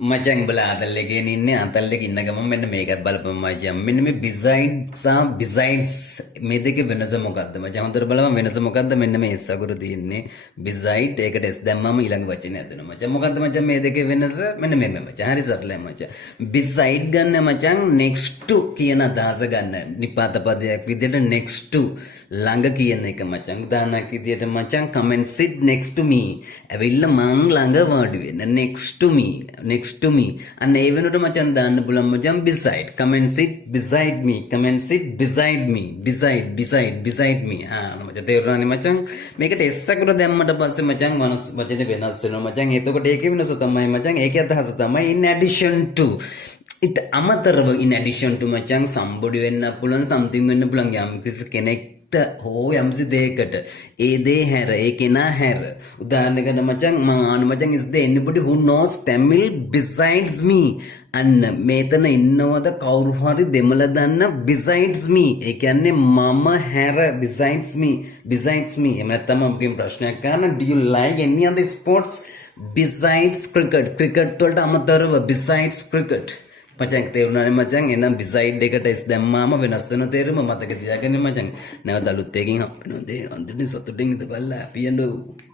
මචං උඹලා අතල්ලේ කියන ඉන්නේ අතල්ලේ ඉන්න ගමන් මෙන්න මේකත් බලපන් මචං මෙන්න මේ බිසයිඩ්ස් බිසයිඩ්ස් මේ දෙකේ වෙනස මොකද්ද මචං හොඳට බලපන් වෙනස මොකද්ද මෙන්න මේ S අකුර තියෙන්නේ බිසයිඩ් ඒකට S දැම්මම ඊළඟ වචනේ ඇදෙනවා මචං මොකද්ද මචං මේ දෙකේ වෙනස මෙන්න මේ මචං හරි සරලයි මචං බිසයිඩ් ගන්න මචං next to කියන අදහස ගන්න නිපාත පදයක් විදිහට next to ළඟ කියන එක මචං උදාහරණයක් විදිහට මචං come and sit next to me ඇවිල්ලා මං ළඟ වාඩි වෙන්න next to me අන්න ඒ වෙනුවට මචං දාන්න පුළුවන් මචං beside come and sit beside me come and sit beside me beside me මචං තේරුණානේ මචං මේකට S අකුර දැම්මට පස්සේ මචං වචනේ වෙනස් වෙනවා මචං එතකොට ඒකේ වෙනස තමයි මචං ඒකේ අදහස තමයි in addition to it අමතරව in addition to මචං somebody වෙන්න පුළුවන් something වෙන්න පුළුවන් යම් කිසි කෙනෙක් හෝ යම්සි දෙයකට ඒ දේ හැර ඒ කෙනා හැර උදාහරණයකට මචං මචං is there anybody who knows Tamil besides me අන්න මේතන ඉන්නවද කවුරු හරි දෙමළ දන්න besides me ඒ කියන්නේ මම හැර besides me එහෙම නැත්නම් අපගේ ප්‍රශ්නයක් අහන්න do you like any other sports besides cricket වලට අමතරව besides cricket මචං තේරුණානේ මචං එහෙනම් බිසයිඩ් එකට S දැම්මාම වෙනස් වෙන තේරුම මතක තියාගන්න මචං නැවත අලුත් එකකින් හම්බ වෙනවා දේ අන්තිමට සතුටින් ඉඳපල්ලා අපි යනවා